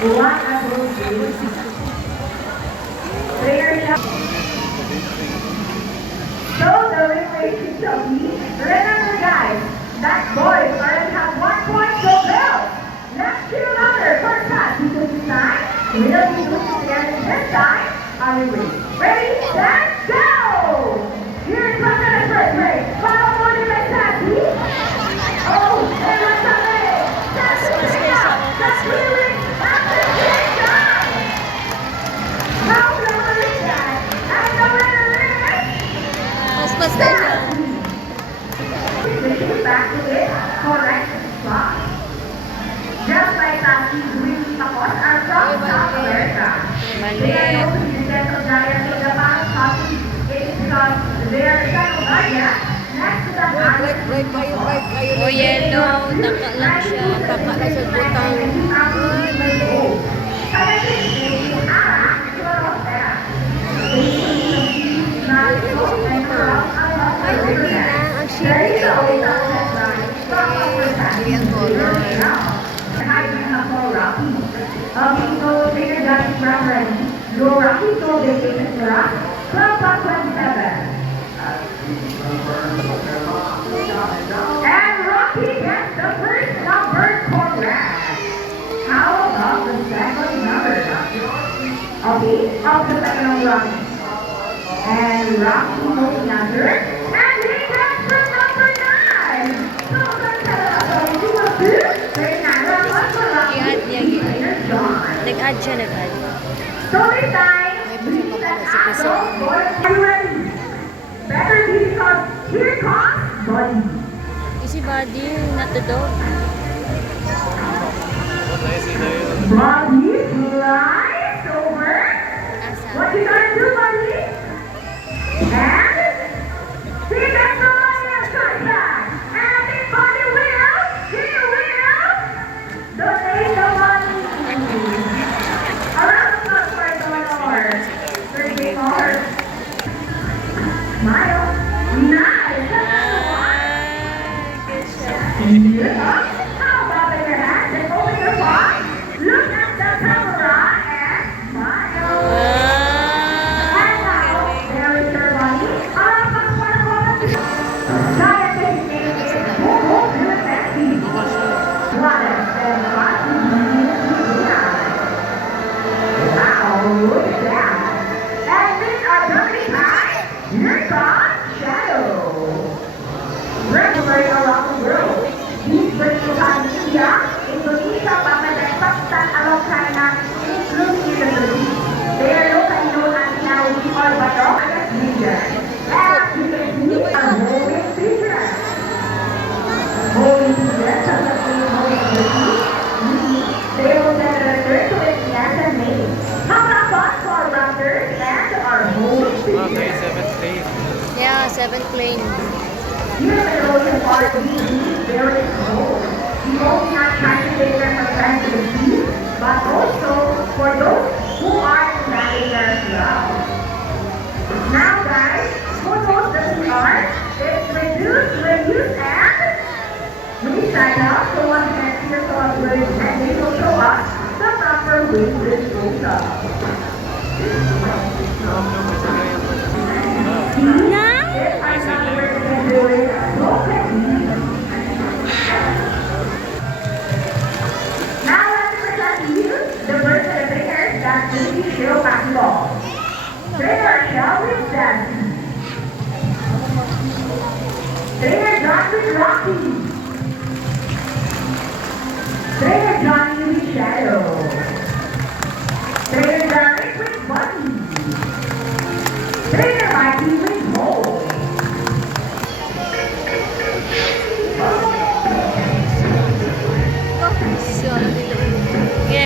What a good day. So the relationship shall be, remember guys, that boys already have 1 point, so girls, let's do another first pass because this time, we'll be doing it together this time. Are we ready? Ready, set, go! Here's what's on the first race. Follow more than my taxi. Oh, and what's up there? That's the winner! That's the winner! That's the winner! How clever is that? And the winner is... Mas na siya. Switching back to its correct spot. Just like that, we tapos are from South America. They are known to be the gentle giants of the Parrot. It is because they are the kind of area next to the Break kayo. O yellow, taka lang siya. Taka lang sa butang. Ay, mali. Kaya yung ara, siguro pera. Ay, hindi na. Ang shitty ko. Hindi ang color. Okay, so figure that is reference. Your Rocky Soul Vacation for us, 12:27. And Rocky gets the first number correct. How about the second number? Okay, of the second of Rocky. And Rocky moving under. And he gets the number 9. So let's tell us what we will do. Very nice. What's for Rocky? I-add niya. John. Nag-add siya, nag-add. Story time. Are you ready? Better be because here comes Buddy. Is si Buddy not the dog? Buddy flies over. Asa? What you gonna do, Buddy? And he gets the money and comes back. And I think Buddy will. He will donate the money. Around the clock for $1. 30 more. Smile. Nice. Yeah. How about in your hands and open your palm? Look at the camera and smile. And now, there is your money. Around the corner. Giant baby name is Momo Beauty. What a wow, look at that. And with our dirty eye, here comes Shadow. Regular around the world. These virtual India, Indonesia, Bangladesh, Pakistan, along China, including in the Philippines. They are locally known as Naui or Batok region. As you can see, a holding feature. Holding feature, such as the holding feature, they will then refer to its yes and name. How about for raptors and our holding feature? Okay, 7th place. Yeah, 7th plane. Here in the ocean part, we need very cold. We only not trying to take them from friends to the sea, but also for those who are planning there as well. Now guys, who knows the CR? It's reduce, reuse, and recycle. So once you can see the words, and they will show us the proper way this goes up. If I'm not where you can do it, okay. Now let me present to you the birds and the bringers that really show basketball. Bringer shall with Jazzy. Bringer John with Rocky. Bringer Johnny with Shadow. Bringer Derek with Buddy. Bringer Mikey with